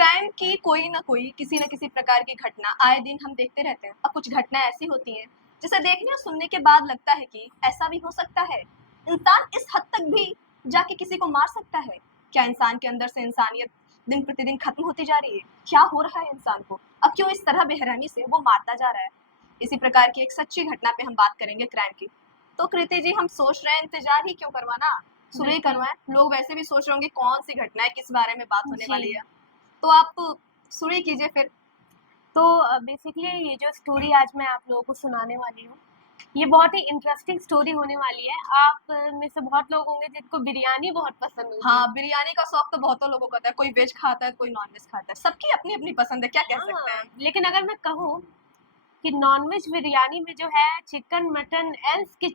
Crime की कोई ना कोई किसी न किसी प्रकार की घटना आए दिन हम देखते रहते हैं और कुछ घटना ऐसी होती हैं जिसे देखने और सुनने के बाद लगता है कि ऐसा भी हो सकता है। इंसान इस हद तक भी जाके किसी को मार सकता है। क्या इंसान के अंदर से इंसानियत दिन प्रतिदिन खत्म होती जा रही है? क्या हो रहा है इंसान को? अब क्यों इस तरह बेरहमी से वो मारता जा रहा है? इसी प्रकार की एक सच्ची घटना पे हम बात करेंगे क्राइम की। तो कृति जी, हम सोच रहे हैं इंतजार ही क्यों करवाना, सुबह ही करवाएं। लोग वैसे भी सोच रहे होंगे कौन सी घटना है, किस बारे में बात होने वाली है। तो आप शुरू कीजिए फिर। तो बेसिकली ये जो स्टोरी आज मैं आप लोगों को सुनाने वाली हूँ, ये बहुत ही इंटरेस्टिंग स्टोरी होने वाली है। आप में से बहुत लोग होंगे जिनको बिरयानी बहुत पसंद होगी। हाँ, बिरयानी का शौक तो बहुतों लोगों को होता है। कोई वेज खाता है, कोई नॉन वेज खाता है। सबकी अपनी अपनी पसंद है, क्या कह सकते हैं। लेकिन अगर मैं कहूँ कि नॉन वेज बिरयानी में जो है चिकन, मटन एल्स के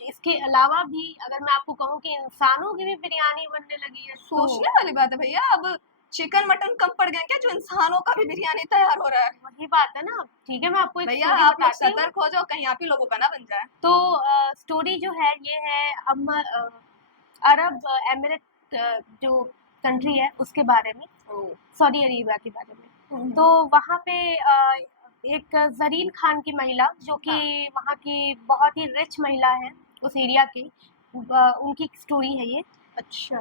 इसके अलावा भी अगर मैं आपको कहूँ कि इंसानों की भी बिरयानी बनने लगी है, सोचने वाली बात है भैया। अब चिकन मटन कम पड़ गए क्या जो इंसानों का भी बिरयानी तैयार हो रहा है? वही बात है ना। ठीक है, मैं आपको एक भैया स्टोरी आप लोग बताती हूँ। सतर्क हो जाओ, कहीं आप ही लोगों का ना बन जाए। तो स्टोरी जो है ये है अरब एमिरेट जो कंट्री है उसके बारे में, सऊदी अरेबिया के बारे में। तो वहाँ पे एक जरीन खान की महिला जो कि वहाँ की बहुत ही रिच महिला है उस एरिया की, उनकी स्टोरी है ये। अच्छा।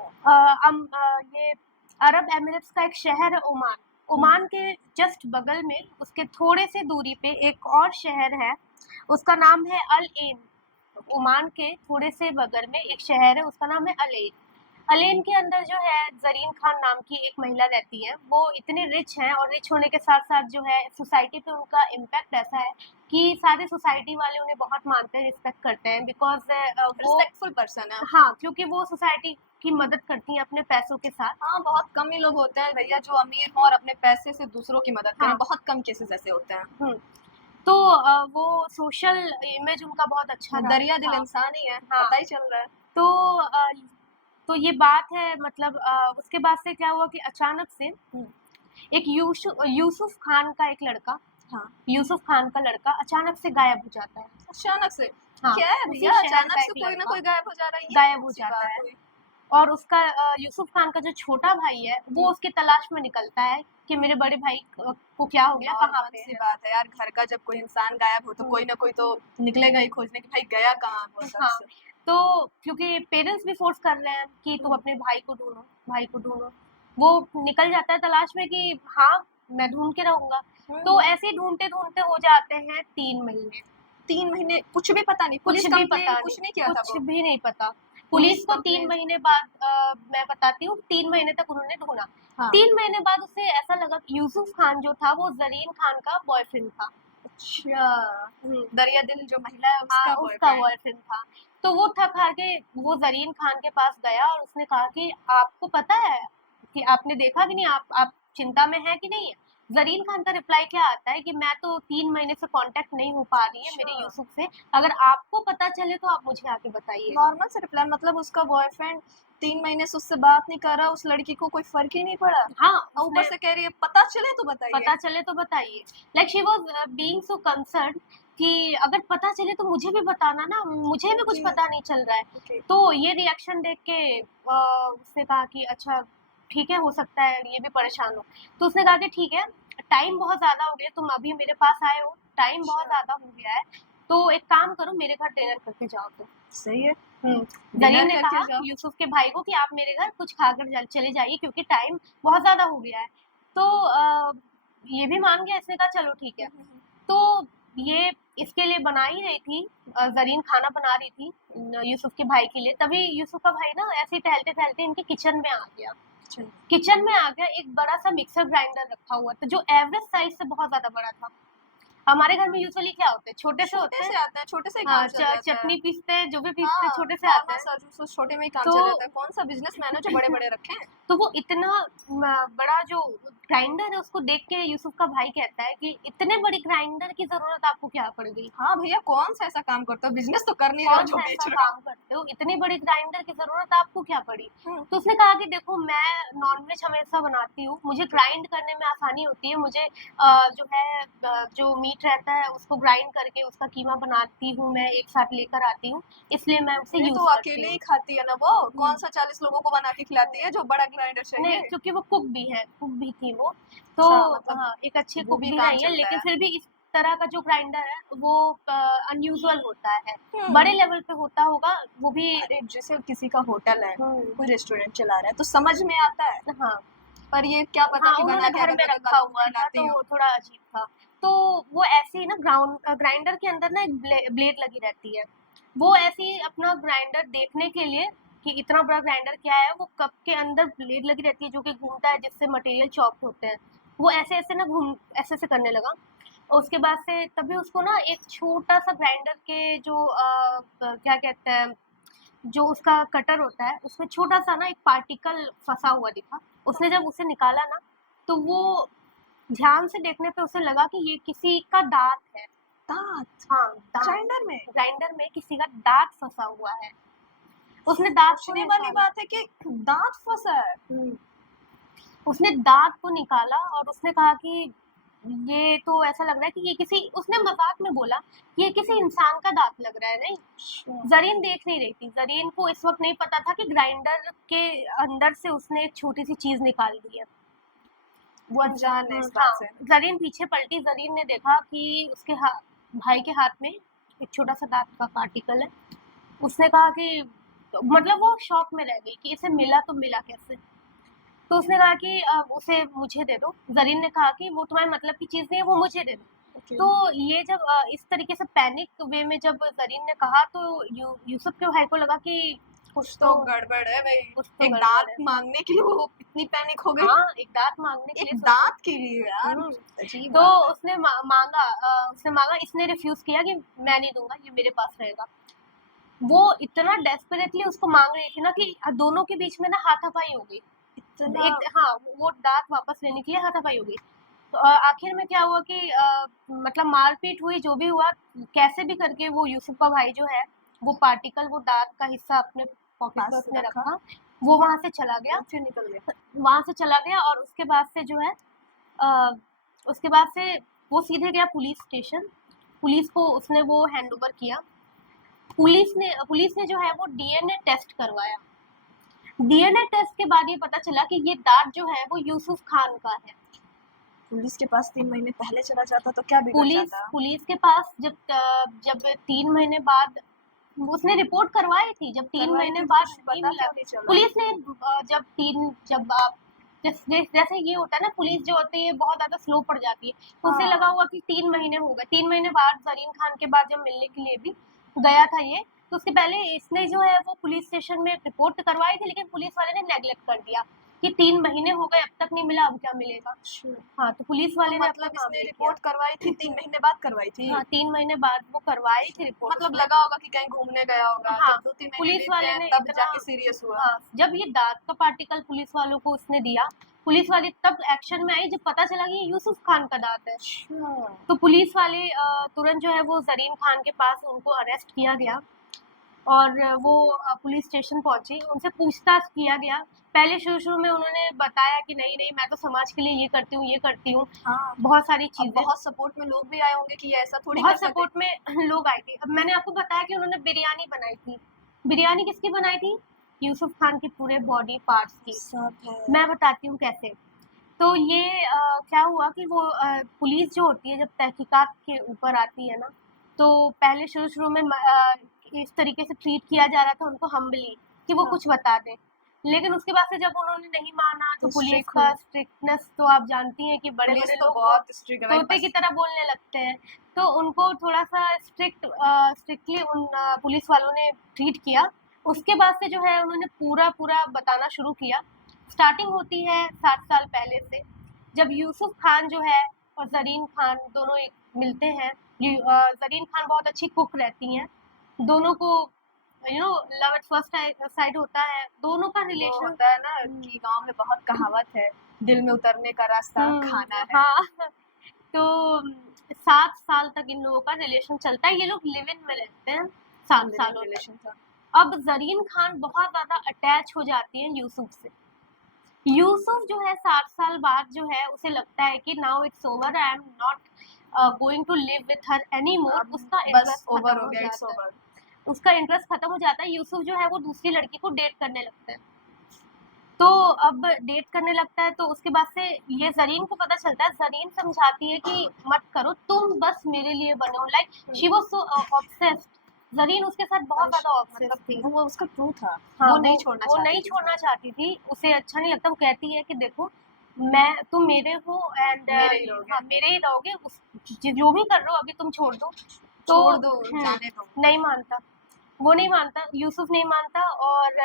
ये अरब एमिरेट्स का एक शहर है ओमान। ओमान के जस्ट बगल में उसके थोड़े से दूरी पे एक और शहर है, उसका नाम है अल एन। ओमान के थोड़े से बगल में एक शहर है, उसका नाम है अल एन। अल एन के अंदर जो है जरीन खान नाम की एक महिला रहती है। वो इतने रिच हैं और रिच होने के साथ साथ जो है सोसाइटी पे उनका इम्पैक्ट ऐसा है कि सारे सोसाइटी वाले उन्हें बहुत मानते हैं, रिस्पेक्ट करते हैं, बिकॉज वो रिस्पेक्टफुल पर्सन है। हाँ, क्योंकि वो सोसाइटी की मदद करती हैं अपने पैसों के साथ। हाँ, बहुत कम ही लोग होते हैं भैया जो अमीर हों और अपने पैसे से दूसरों की मदद करें। बहुत कम केसेस ऐसे होते हैं। तो वो सोशल इमेज उनका बहुत अच्छा रहा। दरिया दिल इंसान ही है, पता ही चल रहा है। तो ये बात है, मतलब उसके बाद से क्या हुआ कि अचानक से एक यूसुफ खान का एक लड़का, यूसुफ खान का लड़का अचानक से गायब हो जाता है। अचानक से? हाँ, क्या है भैया, अचानक से कोई ना कोई गायब हो जा रहा है? गायब हो जाता है। और उसका यूसुफ खान का जो छोटा भाई है वो उसकी तलाश में निकलता है कि मेरे बड़े भाई को क्या हो गया, कहाँ पे है। बात है यार, घर का जब कोई इंसान गायब हो तो कोई ना कोई तो निकलेगा ही खोजने कि भाई गया कहाँ वो सब। हाँ, तो क्योंकि पेरेंट्स भी फोर्स कर रहे हैं कि तुम अपने भाई को ढूंढो, भाई को ढूंढो, वो निकल जाता है तलाश में कि हाँ मैं ढूंढ के रहूंगा। तो ऐसे ढूंढते ढूंढते हो जाते हैं 3 महीने। 3 महीने कुछ भी पता नहीं, पुलिस कंप्लेन कुछ नहीं किया था? कुछ भी नहीं पता। पुलिस को 3 महीने बाद मैं बताती हूँ, 3 महीने तक उन्होंने ढूंढा। 3 महीने बाद उसे ऐसा लगा कि यूसुफ खान जो था वो जरीन खान का बॉयफ्रेंड था। अच्छा, दरिया दिल जो महिला है उसका बॉयफ्रेंड था। तो वो थक हार के वो जरीन खान के पास गया और उसने कहा कि आपको पता है कि आपने देखा कि नहीं, आप चिंता में है कि नहीं है? जरीन खान का रिप्लाई क्या आता है कि मैं तो 3 महीने से कांटेक्ट नहीं हो पा रही है मेरे यूसुफ से, अगर आपको पता चले तो आप मुझे आके बताइए। नॉर्मल से रिप्लाई, मतलब उसका बॉयफ्रेंड 3 महीने से उससे बात नहीं कर रहा, उस लड़की को कोई फर्क ही नहीं पड़ा। हाँ, ऊपर से कह रही है पता चले तो बताइए। पता चले तो बताइए। Like she was being so concern कि अगर पता चले तो मुझे भी बताना ना, मुझे भी कुछ पता नहीं चल रहा है। तो ये रिएक्शन देख के उसने कहा कि अच्छा ठीक है, हो सकता है ये भी परेशान हो। तो उसने कहा कि ठीक है, टाइम बहुत ज़्यादा हो गया, तुम अभी मेरे पास आए हो, टाइम बहुत ज़्यादा हो गया है, तो एक काम करो मेरे घर डिनर करके जाओ। तो सही है। जरीन ने कहा यूसुफ के भाई को कि आप मेरे घर कुछ खाकर चले जाइए क्योंकि टाइम बहुत ज़्यादा हो गया है। तो ये भी मान गया, इसने कहा चलो ठीक है। तो ये इसके लिए बना ही रही थी, जरीन खाना बना रही थी यूसुफ के भाई के लिए। तभी यूसुफ का भाई ना ऐसे ही टहलते टहलते इनके किचन में आ गया। किचन में आ गया, एक बड़ा सा मिक्सर ग्राइंडर रखा हुआ था जो एवरेज साइज से बहुत ज्यादा बड़ा था। हमारे घर में यूजुअली क्या होते हैं, छोटे से होते हैं, छोटे से हाँ, चटनी पीसते हैं, जो भी पीसते हैं छोटे से आते हैं। छोटे में ही काम चल जाता है। कौन सा बिजनेसमैन है जो बड़े बड़े रखे हैं? तो वो इतना बड़ा जो ग्राइंडर है उसको देख के यूसुफ का भाई कहता है कि इतने बड़ी ग्राइंडर की जरूरत आपको क्या पड़ गई? हाँ भैया, कौन सा ऐसा काम करते हो, बिजनेस तो कर नहीं रहे हो जो बेच रहे हो। काम करते हो, इतनी बड़ी ग्राइंडर की जरूरत आपको क्या पड़ी? तो उसने कहा कि देखो मैं नॉनवेज हमेशा बनाती हूँ, मुझे ग्राइंड करने में आसानी होती है, मुझे जो है जो मीट मीट रहता है उसको ग्राइंड करके उसका कीमा बनाती हूँ, मैं एक साथ लेकर आती हूँ, इसलिए मैं उसे ये यूज तो करती अकेले हूँ। ही खाती है ना वो, कौन सा 40 लोगों को बना के खिलाती है जो बड़ा ग्राइंडर नहीं, चाहिए। क्योंकि वो कुक भी है, कुक भी थी वो, तो अच्छा, मतलब हाँ, एक अच्छी वो कुक भी भी काम रही है, चलता लेकिन है। फिर भी इस तरह का जो ग्राइंडर है वो अनयूजुअल होता है, हम्म। बड़े लेवल पे होता होगा वो भी। अरे जैसे किसी का होटल है, हम्म, कोई रेस्टोरेंट चला रहा है तो समझ में आता है, हाँ पर ये क्या पता हाँ, कि उन्होंने बना के घर अगर में मैं रखा कल को हुआ था खिलाती तो हूँ। वो थोड़ा अजीब था। तो वो ऐसे ही ना ग्राइंडर के अंदर ना एक ब्लेड लगी रहती है, वो ऐसे ही अपना ग्राइंडर देखने के लिए कि इतना बड़ा ग्राइंडर क्या है, वो कप के अंदर ब्लेड लगी रहती है जो कि घूमता है जिससे मटेरियल चॉप होते हैं, वो ऐसे ऐसे ना घूम ऐसे ऐसे करने लगा। और उसके बाद से तभी उसको ना एक छोटा सा ग्राइंडर के जो क्या कहते हैं, जो उसका कटर होता है उसमें छोटा सा ना एक पार्टिकल फंसा हुआ दिखा। उसने जब उसे निकाला ना तो वो ध्यान से देखने पे उसे लगा कि ये किसी का दांत है। दांत हाँ, दांत ग्राइंडर में? ग्राइंडर में किसी का दांत फंसा हुआ है। उसने दांत को सोचने वाली निकाला। बात है कि दांत फंसा है। उसने दांत को निकाला और उसने कहा कि ये तो ऐसा लग रहा है कि ये किसी, उसने मजाक में बोला कि ये किसी इंसान का दांत लग रहा है। नहीं, जरीन देख नहीं रही थी, जरीन को इस वक्त नहीं पता था कि ग्राइंडर के अंदर से उसने एक छोटी सी चीज निकाल दी है। वो अनजान है इस हाँ, बात से। जरीन पीछे पलटी, जरीन ने देखा कि उसके भाई के हाथ में एक छोटा सा दांत का पार्टिकल है। उसने कहा कि मतलब वो शॉक में रह गई कि इसे मिला तो मिला कैसे। तो उसने कहा कि उसे मुझे दे दो। जरीन ने कहा कि वो तुम्हारे मतलब की चीज नहीं है, वो मुझे दे दो। तो ये जब इस तरीके से पैनिक वे में जब जरीन ने कहा तो यूसुफ के भाई को लगा कि कुछ तो गड़बड़ है भाई। कुछ तो एक गड़बड़ दांत है। मांगने के लिए वो इतनी पैनिक हो गई। हाँ, एक दांत मांगने के एक लिए सोचो। दांत के लिए यार, हम्म, अजीब तो बात है। उसने मांगा, इसने रिफ्यूज किया कि मैं नहीं दूंगा, ये मेरे पास रहेगा। वो इतना डेस्परेटली उसको मांग रही थी ना कि दोनों के बीच में ना हाथापाई हो गई। इतना हाँ, वो दांत वापस लेने के लिए हाथापाई हो गई। तो आखिर में क्या हुआ कि मतलब मारपीट हुई, जो भी हुआ, कैसे भी करके वो यूसुफ का भाई जो है वो पार्टिकल, वो दांत का हिस्सा अपने पॉकेट में पास उसने रखा, रखा, वो वहां से चला गया। फिर निकल गया। वहां से चला गया और उसके बाद से जो है अ, उसके बाद से वो सीधे गया पुलिस स्टेशन। पुलिस को उसने वो हैंड ओवर किया। पुलिस ने जो है वो डीएनए टेस्ट करवाया। डीएनए टेस्ट के बाद ये पता चला कि ये दांत जो है वो यूसुफ खान का है। पुलिस के पास 3 महीने पहले चला जाता तो क्या बिगड़ जाता। पुलिस के पास जब 3 महीने बाद उसने रिपोर्ट करवाई थी, जब 3 महीने बाद नहीं पता मिला। क्यों नहीं चला? पुलिस ने जब आप जैसे ये होता है ना, पुलिस जो होती है बहुत ज्यादा स्लो पड़ जाती है, तो उसे हाँ। लगा हुआ कि 3 महीने हो गए। 3 महीने बाद जरीन खान के बाद जब मिलने के लिए भी गया था ये, तो उसके पहले इसने जो है वो पुलिस स्टेशन में रिपोर्ट करवाई थी, लेकिन पुलिस वाले ने नेग्लेक्ट कर दिया कि 3 महीने हो गए अब तक नहीं मिला, अब क्या मिलेगा। हाँ, तो पुलिस तो वाले ने अपना मतलब काम इसने नहीं रिपोर्ट किया। करवाई थी 3 महीने बाद करवाई थी। हाँ, 3 महीने बाद वो करवाई थी रिपोर्ट मतलब उसने। लगा होगा कि कहीं घूमने गया होगा, हाँ, जब 2-3 महीने पुलिस बीत वाले गए ने तब इतना, जाके सीरियस हुआ। हाँ, जब ये दांत का पार्टिकल पुलिस वालों को उसने दिया, पुलिस वाले तब एक्शन में आई जब पता चला कि ये यूसुफ खान का दांत है। तो पुलिस वाले तुरंत जो है वो जरीन खान के पास उनको अरेस्ट किया गया और वो पुलिस स्टेशन पहुंचे, उनसे पूछताछ किया गया। पहले शुरू में उन्होंने बताया कि नहीं नहीं, मैं तो समाज के लिए ये करती हूँ, ये करती हूँ, हाँ, बहुत सारी अब चीजें। बहुत सपोर्ट में लोग भी आए होंगे कि ये ऐसा थोड़ी कर बहुत सकते। सपोर्ट में लोग आए थे। अब मैंने आपको बताया कि उन्होंने बिरयानी बनाई थी। बिरयानी किसकी बनाई थी? यूसुफ खान के पूरे बॉडी पार्ट्स की। सब है। मैं बताती हूँ कैसे। तो ये क्या हुआ कि वो पुलिस जो होती है जब तहकीकात के ऊपर आती है ना, तो पहले शुरू में इस तरीके से ट्रीट किया जा रहा था उनको हम्बली कि वो हाँ। कुछ बता दें। लेकिन उसके बाद से जब उन्होंने नहीं माना तो तो पुलिस strict का हुए। स्ट्रिक्टनेस तो आप जानती हैं कि बड़े पुलिस बड़े तो लोग बहुत स्ट्रिक्ट है भाई, तोते बस। की तरह बोलने लगते हैं। तो उनको थोड़ा सा स्ट्रिक्टली उन पुलिस वालों ने ट्रीट किया। उसके बाद से जो है उन्होंने पूरा पूरा बताना शुरू किया। स्टार्टिंग होती है 7 साल पहले से, जब यूसुफ खान जो है और जरीन खान दोनों एक मिलते हैं। जरीन खान बहुत अच्छी कुक रहती हैं, दोनों को लव एट फर्स्ट साइड होता है, दोनों का वो रिलेशन होता है ना कि गांव में बहुत कहावत है, दिल में उतरने का रास्ता खाना है। हाँ। तो 7 साल तक इन लोगों का रिलेशन चलता है, ये लोग लिव इन में रहते हैं 7 सालों तक। रिलेशन था। अब जरीन खान बहुत ज्यादा अटैच हो जाती है यूसुफ से। यूसुफ जो है 7 साल बाद जो है उसे लगता है कि now it's over, I am not going to live with her any more, अब उसका बस इंटरेस्ट ओवर खत्म हो हो गया, इट्स जाता है। ओवर। उसका इंटरेस्ट खत्म हो जाता है। यूसुफ जो है वो दूसरी लड़की को डेट करने लगता है। तो अब डेट करने लगता है तो उसके बाद से ये जरीन को पता चलता है। जरीन समझाती है कि मत करो, तुम बस मेरे लिए बने हो। Like she was so obsessed. Zareen उसके साथ बहुत ज्यादा ऑब्सेस्ड मतलब थी। वो उसका ट्रू था, हाँ, वो नहीं छोड़ना वो चाहती नहीं थी। छोड़ना चाहती थी, उसे अच्छा नहीं लगता। वो कहती है कि देखो मैं तुम मेरे हो एंड मेरे ही रहोगे। हाँ मेरे ही रहोगे, जो भी कर रहे हो अभी तुम छोड़ दो। तो छोड़ दो, जाने दो। नहीं मानता, वो नहीं मानता, यूसुफ नहीं मानता। और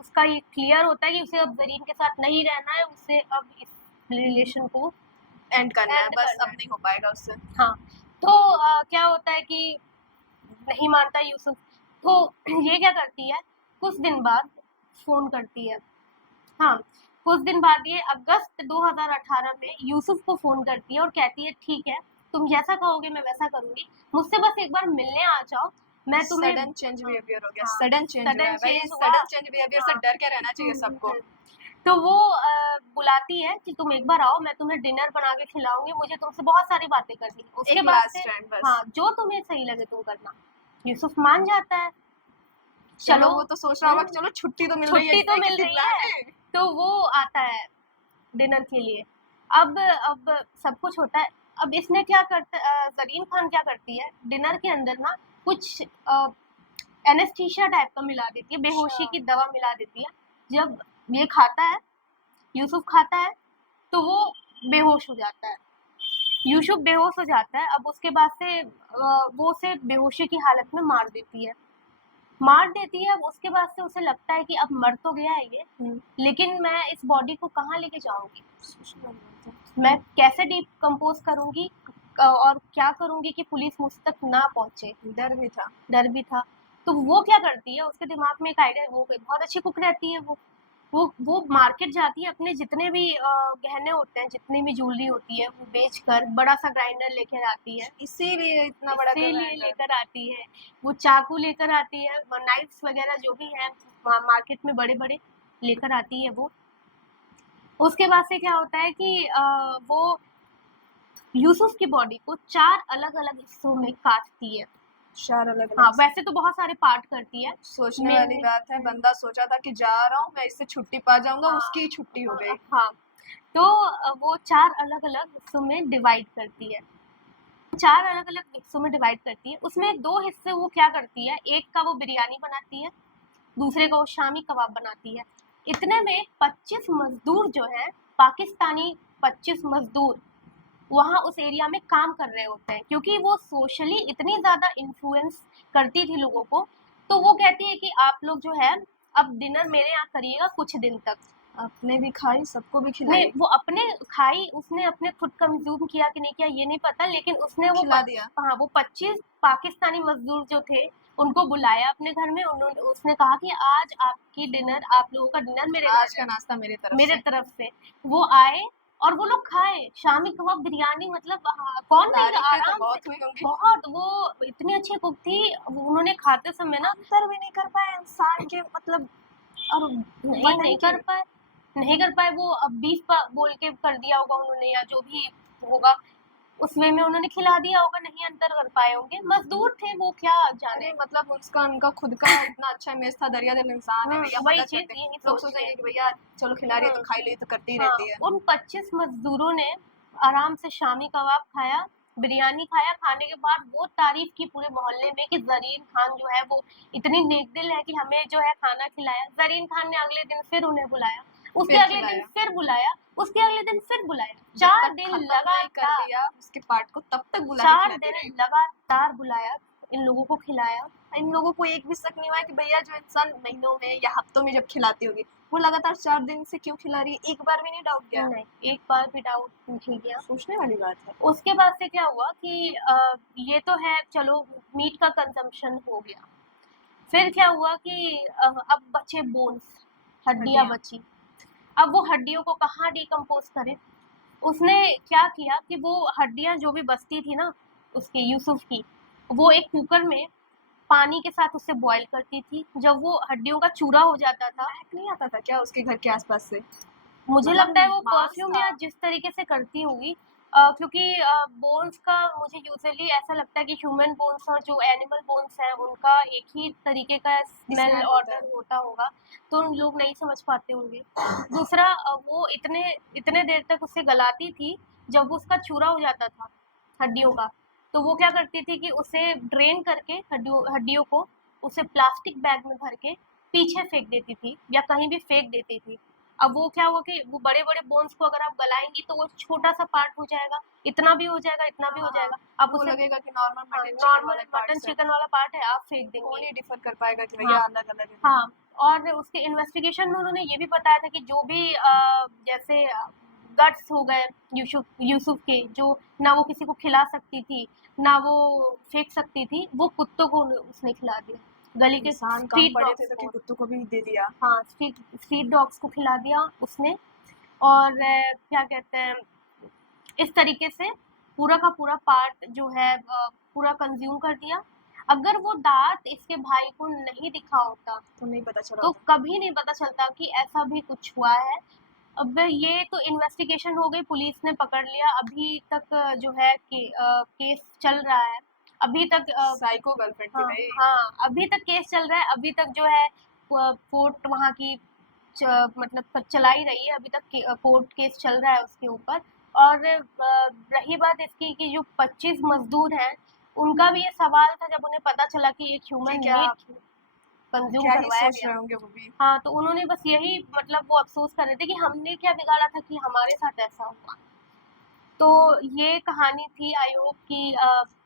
उसका ये क्लियर होता है कि उसे अब जरीन के साथ नहीं रहना है, उसे अब इस रिलेशन को एंड करना है, एंड बस करना अब है। नहीं हो पाएगा उससे। हाँ, तो क्या होता है कि नहीं मानता यूसुफ। तो ये क्या करती है, कुछ दिन बाद फोन करती है। हाँ, कुछ दिन बाद ये अगस्त 2018 में यूसुफ को फोन करती है और कहती है ठीक है, तुम जैसा कहोगे मैं वैसा करूंगी, मुझसे बस एक बार मिलने आ जाओ, मैं तुम्हें सडन चेंज बिहेवियर हो गया, हाँ, सडन चेंज हुआ सडन है भाई, चेंज हुआ। सडन चेंज बिहेवियर से हाँ, डर के रहना चाहिए सबको। तो वो बुलाती है कि तुम एक बार आओ, मैं तुम्हें डिनर बना के खिलाऊंगी, मुझे तुमसे बहुत सारी बातें करनी है। उसके एक बाद लास्ट से टाइम बस। हाँ, जो तुम्हें सही लगे तुम करना। यूसुफ मान जाता है। चलो वो तो सोच रहा होगा कि चलो छुट्टी तो मिल रही है, छुट्टी तो इससे मिल किसी रही प्लान है, है। तो वो आता है डिनर के लिए। अब सब कुछ होता है। अब इसने क्या करता, जरीन खान क्या करती है, डिनर के अंदर ना कुछ एनेस्थीसिया टाइप का मिला देती है, बेहोशी की दवा मिला देती है। जब ये खाता है, यूसुफ खाता है, तो वो बेहोश हो जाता है। यूसुफ बेहोश हो जाता है। अब उसके बाद से वो उसे बेहोशी की हालत में मार देती है, मार देती है। अब उसके बाद से उसे लगता है कि अब मर तो गया है ये, लेकिन मैं इस बॉडी को कहाँ लेके जाऊंगी, मैं कैसे डिकम्पोज करूंगी और क्या करूंगी कि पुलिस मुझ तक ना पहुंचे। डर भी था। डर भी था। तो वो क्या करती है, उसके दिमाग में एक आइडिया, वो बहुत अच्छी कुक रहती है। वो मार्केट जाती है, अपने जितने भी गहने होते हैं, जितनी भी ज्वेलरी होती है, वो बेचकर बड़ा सा ग्राइंडर लेकर आती है। इसीलिए इतना बड़ा इसीलिए ग्राइंडर। लेकर आती है। वो चाकू लेकर आती है, नाइफ्स वगैरह जो भी है मार्केट में बड़े बड़े लेकर आती है वो। उसके बाद से क्या होता है कि वो यूसुफ की बॉडी को 4 अलग अलग हिस्सों में काटती है। 4 अलग हाँ, अलग। वैसे तो बहुत सारे पार्ट करती है। सोचने वाली बात है, बंदा सोचा था कि जा रहा हूँ मैं, इससे छुट्टी पा जाऊंगा, हाँ, उसकी ही छुट्टी हो गई। हाँ, तो वो 4 अलग अलग हिस्सों में डिवाइड करती है। 4 अलग अलग हिस्सों में डिवाइड करती है। उसमें 2 हिस्से वो क्या करती है, एक का वो बिरयानी बनाती है, दूसरे का वो शामी कबाब बनाती है। इतने में 25 मजदूर जो है, पाकिस्तानी 25 मजदूर वहाँ उस एरिया में काम कर रहे होते हैं, क्योंकि वो सोशली इतनी ज़्यादा इन्फ्लुएंस करती थी लोगों को। तो वो कहती है कि आप लोग जो है अब डिनर मेरे यहाँ करिएगा कुछ दिन तक। अपने भी खाई, सबको भी नहीं, खिलाई। वो अपने खाई, उसने अपने खुद कंज्यूम किया कि नहीं किया ये नहीं पता, लेकिन उसने वो खिला दिया। हाँ, वो 25 पाकिस्तानी मजदूर जो थे उनको बुलाया अपने घर में। उन्होंने उसने कहा कि आज आपकी डिनर, आप लोगों का डिनर मेरे घर आज का है, नाश्ता मेरे तरफ मेरे से। तरफ से। वो आए और वो लोग खाए शामी कबाब बिरयानी। मतलब कौन नहीं, तारीफें तो आराम बहुत से, हुई होंगी। बहुत। वो इतनी अच्छी कुक थी, उन्होंने खाते समय ना अंतर भी नहीं कर पाए इंसान के, मतलब और नहीं कर पाए, नहीं कर पाए। वो अब बीफ बोल के कर दिया होगा उन्होंने, या जो भी होगा उस वे में उन्होंने खिला दिया होगा, नहीं अंतर कर पाए होंगे। मजदूर थे वो, क्या जाने। अरे मतलब उसका उनका खुद का इतना अच्छा इमेज था, दरिया दिल इंसान है भैया, वही मदद चीज करते यही लोग सोचते सोचेंगे हैं। कि भैया चलो खिला रही है तो खाई ली तो करती ही रहती है। उन 25 मजदूरों ने आराम से शामी कबाब खाया, बिरयानी खाया। खाने के बाद वो तारीफ की पूरे मोहल्ले में कि जरीन खान जो है वो इतनी नेकदिल है कि हमें जो है खाना खिलाया। जरीन खान ने अगले दिन फिर उन्हें बुलाया, उसके फिर अगले दिन खिलाया। फिर बुलाया, उसके अगले दिन फिर बुलाया। जब 4 तक दिन खत्म नहीं कर लगातार, दिया उसके पार्ट को, तब तक बुला के 4 खिलाती दिन रही। लगातार बुलाया, इन लोगों को खिलाया। इन लोगों को एक भी शक नहीं हुआ कि भैया जो इंसान महीनों में या हफ्तों में जब खिलाती होगी, वो लगातार 4 दिन से क्यों खिला रही है, एक बार भी नहीं डाउट किया। नहीं, एक बार भी डाउट नहीं किया। सोचने वाली बात है। उसके बाद से क्या हुआ कि ये तो है, चलो मीट का कंजम्पशन हो गया। फिर क्या हुआ कि अब बचे बोन्स, हड्डियां हड्डियां। बची। अब वो हड्डियों को कहाँ डिकम्पोज करे। उसने क्या किया कि वो हड्डियां जो भी बचती थी ना उसके यूसुफ की, वो एक कुकर में पानी के साथ उसे बॉईल करती थी। जब वो हड्डियों का चूरा हो जाता था, महक नहीं आता था क्या उसके घर के आसपास से? मुझे मतलब लगता है वो मांस परफ्यूम था। या जिस तरीके से करती होगी, क्योंकि बोन्स का मुझे यूजुअली ऐसा लगता है कि ह्यूमन बोन्स और जो एनिमल बोन्स हैं उनका एक ही तरीके का स्मेल स्मेल होता ऑर्डर है। होता होगा, तो उन लोग नहीं समझ पाते होंगे। दूसरा वो इतने इतने देर तक उसे गलाती थी जब वो उसका चूरा हो जाता था हड्डियों का, तो वो क्या करती थी कि उसे ड्रेन करके हड्डियों हड्डियों को उसे प्लास्टिक बैग में भर के पीछे फेंक देती थी या कहीं भी फेंक देती थी। अब वो क्या हुआ कि वो बड़े-बड़े बोन्स को अगर आप गलाएँगी तो वो छोटा-सा पार्ट हो जाएगा, इतना भी हो जाएगा, इतना भी हो हाँ, जाएगा। आप वो उसे लगेगा कि नॉर्मल हाँ, मटन चिकन नॉर्मल वाले मटन पार्ट्स है। चिकन वाला पार्ट है, आप फेंक कौन देंगे। ही डिफर कर पाएगा कि हाँ, भैया अलग अलग है। हाँ, और उसके इन्वेस्टिगेशन में उन्होंने ये भी बताया था कि जो भी जैसे गट्स हो गए यूसुफ के, जो ना वो किसी को खिला सकती थी, ना वो फेंक सकती थी, वो कुत्तों को उसने खिला दिया। गली के इंसान कम स्ट्रीट पड़े थे डॉग्स तो कि को। कुत्तों को भी दे दिया। हाँ, स्ट्रीट स्ट्रीट डॉग्स को खिला दिया उसने। और क्या कहते हैं, इस तरीके से पूरा का पूरा पार्ट जो है पूरा कंज्यूम कर दिया। अगर वो दांत इसके भाई को नहीं दिखा होता तो नहीं पता चला तो होता। कभी नहीं पता चलता कि ऐसा भी कुछ हुआ है। अब ये तो इन्वेस्टिगेशन हो गई, पुलिस ने पकड़ लिया, अभी तक जो है कि केस चल रहा है। अभी तक साइको गर्लफ्रेंड थी हाँ, भाई। हाँ, अभी तक केस चल रहा है, अभी तक जो है कोर्ट वहाँ की मतलब चला ही रही है, अभी तक कोर्ट केस चल रहा है उसके ऊपर। और रही बात इसकी कि जो 25 मजदूर हैं, उनका भी ये सवाल था जब उन्हें पता चला कि एक कि ह्यूमन क्या मीट कंज्यूम क्या ही करवाया सोच गया। रहे होंगे वो भी। हाँ, तो उन्होंने बस यही मतलब वो अफ़सोस कर रहे थे कि हमने क्या बिगाड़ा था कि हमारे साथ ऐसा हुआ। तो ये कहानी थी, आई होप कि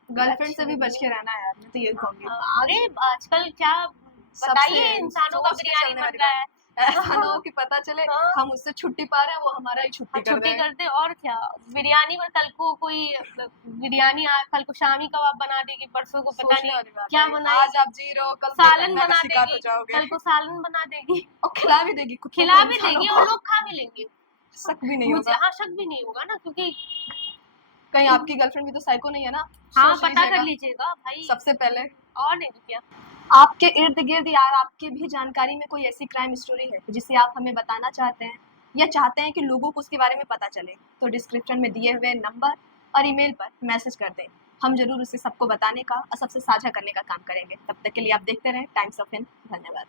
गर्लफ्रेंड अच्छी से भी बच लगी। के रहना है यार, मैं तो यही कहूंगी। अरे आजकल क्या सबसे बताइए, इंसानों का सोच के बिरयानी चलने बन वाली रहा बात। है। ऐसा ना हो कि पता चले हाँ, हम उससे छुट्टी पा रहे हैं, वो हमारा ही छुट्टी हम कर छुट्टी दे। करते और क्या, बिरयानी में कल को कोई बिरयानी कल को शामी कबाब बना देगी, परसों को पता सोचने नहीं वाली बात क्या है। आज बनाएगी, आप जी रहे हो, कल सालन दुर्घटना का बना शिकार हो देगी, जाओगे। कल को सालन बना देगी, और खिला भी देगी कुत्तों खिला को, भी इंसानों देगी को। और लोग खा भी लेंगे। शक भी नहीं मुझे होगा। हाँ, शक भी नहीं होगा ना, क्योंकि कहीं आपकी गर्लफ्रेंड भी तो साइको नहीं है ना। हाँ, सोच पता कर लीजिएगा लीजिएगा भाई, सबसे पहले। और नहीं तो क्या। आपके इर्द गिर्द यार आपकी भी जानकारी में कोई ऐसी क्राइम स्टोरी है जिसे आप हमें बताना चाहते हैं या चाहते हैं कि लोगों को उसके बारे में पता चले, तो डिस्क्रिप्शन में दिए हुए नंबर और ईमेल पर मैसेज कर दें। हम जरूर उसे सबको बताने का और सबसे साझा करने का काम करेंगे। तब तक के लिए आप देखते रहें टाइम्स ऑफ हिंद। धन्यवाद।